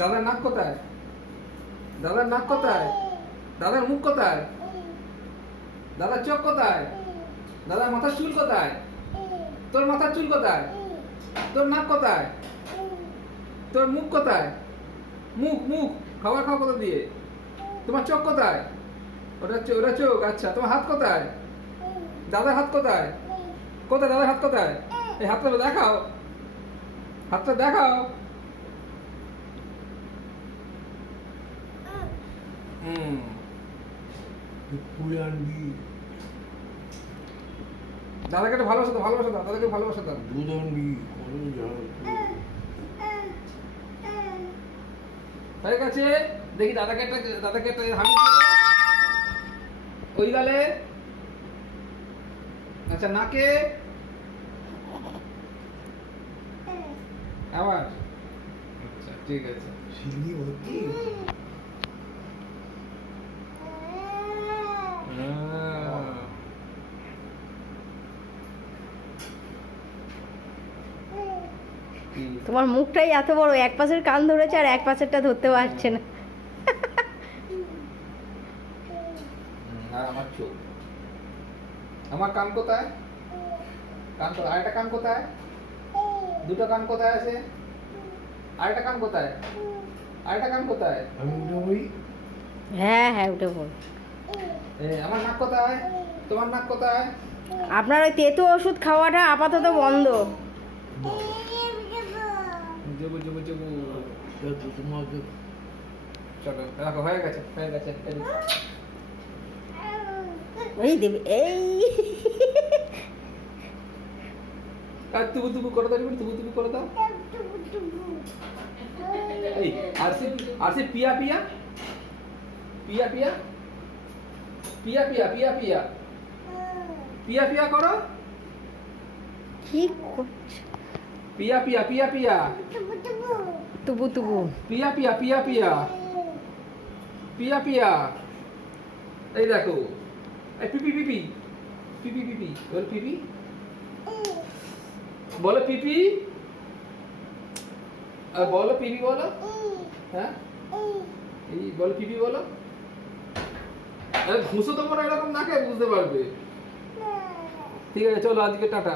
দাদার নাক কোথায়? দাদার নাক কোথায়? দাদার মুখ কোথায়? দাদার চোখ কোথায়? দাদার মাথার চুল কোথায়? তোর মাথার চুল কোথায়? তোর নাক কোথায়? তোর মুখ কোথায়? মুখ মুখ খাবার খাওয়া কোথা দিয়ে? তোমার চোখ কোথায়? ওটা চোখ। আচ্ছা, তোমার হাত কোথায়? দাদার হাত কোথায়? কোথায় দাদার হাত কোথায়? এই হাতটা দেখাও, হাতটা দেখাও। দাদাকে একটু ভালোবাসা দাও, ভালোবাসা দাও, দাদাকে ভালোবাসা দাও। হয়ে গেছে। দেখি দাদাকে একটা হামি দিয়ে দাও। ওই গালে। আচ্ছা, নাকে। আবার। আচ্ছা, ঠিক আছে। তোমার মুখটাই এত বড়, এক পাশের কান ধরেছে আর এক পাশেরটা ধরতে পারছে না। আর আমার চোখ। আমার কান কোথায়? কান কোথায়? আরেকটা কান কোথায়? দুটো কান কোথায় আছে? আরেকটা কান কোথায়? আরেকটা কান কোথায়? হ্যাঁ হ্যাঁ, উঠে বল। আমার নাক কোথায়? তোমার নাক কোথায়? আপনার ওই তেতো ওষুধ খাওয়াটা আপাতত বন্ধ। চলো রাখো, হয়ে গেছে। এই দেবে এই। আর তুবু করে দাও, তুবু করে দাও। এই আর সে পিয়া করো। কি করছে? পিয়া তুবু তুবু। পিয়া। এই দেখো, এই পিপি বল পিপি, বলো পিপি, আর বলো পিপি বলো। হ্যাঁ, এই বলো পিপি বলো। আরে ঘুষো তোমার এরকম নাকে বুঝতে পারবে। ঠিক আছে, চলো আজকে টাটা।